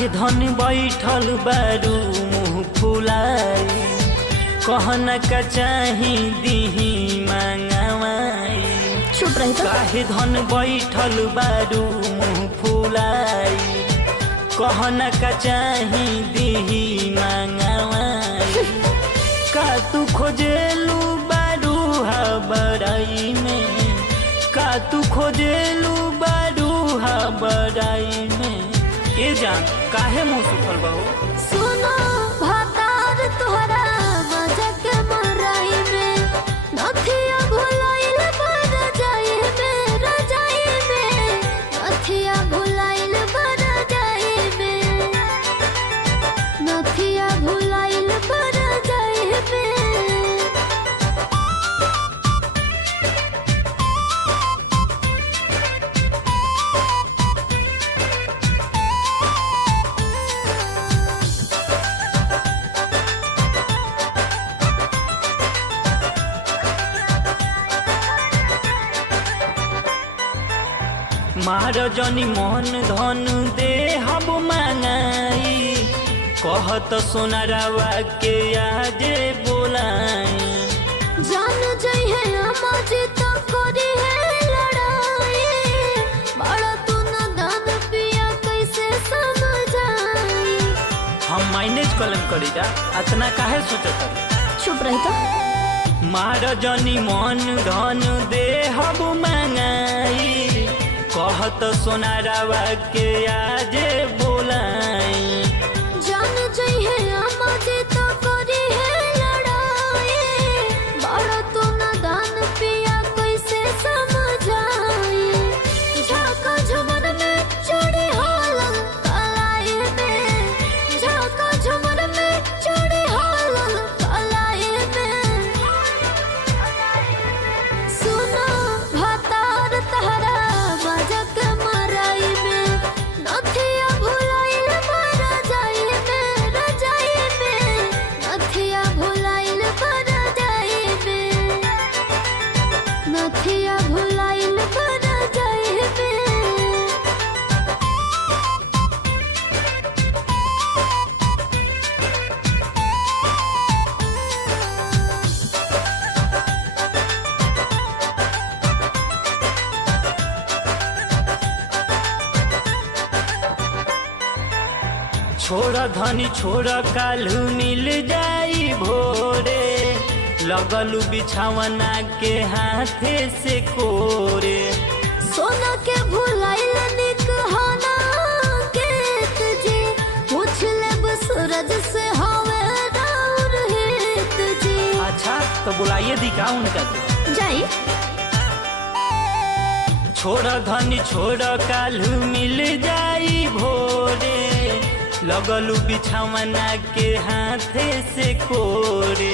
काहे धन बैठल बारू मुँह फुलाई, कहना का चाही दीही मांगवाई। चुप रही तो। काहे धन बैठल बारू मुँह फुलाई, कहना का चाही दीही मांगवाई। का तू खोजेलू बारू बड़ाई में, का तू खोजेलू बारू बड़ाई में। ये जान काहे मुँह सुखल बहू। सुनो भातार तुहरा मजा के मराई में, नथिया भुलाइल रजाई में, रजाई में नथिया भुलाइल रजाई में, नथिया भुलाइल रजाई में। मार जनी मन धन दे हब मांगाई, कहत सोनारावा के आजे बोलाई। जान जइहे अमाज तो करी है लड़ाई, बड़ा तू न दान पिया कैसे समझाई। हम मैनेज कलम करी जा, अतना काहे सोचत। चुप रही तो। मार जनी मन धन दे हब मांगाई, कहत सोनारावा के आजे बोलाई। जान जइहे अमाज तो करी है लड़ाई, बड़ा तू न दान पिया कैसे समझाई। झाका झुमर में चूड़ी हालल कलाई में, झाका झुमर में चूड़ी हालल कलाई में। सुनो भातार तहरा मजा के मराई में, नथिया भुलाइल रजाई में, रजाई में नथिया भुलाइल रजाई में, नथिया भुलाइल रजाई में। छोड़ा धनी छोड़ा काल्हू मिल जाई भोरे, लगलू बिछावना के हाथे से कोरे। सोना के भुलाइल निक होना के तुझे, पूछ ले सूरज से हवे राउर हित जी। अच्छा तो बुलाइए दिखा उनका जाई। छोड़ा धनी छोड़ा काल्हू मिल जाई भोरे, लगलू बिछावना के हाथे से कोरे।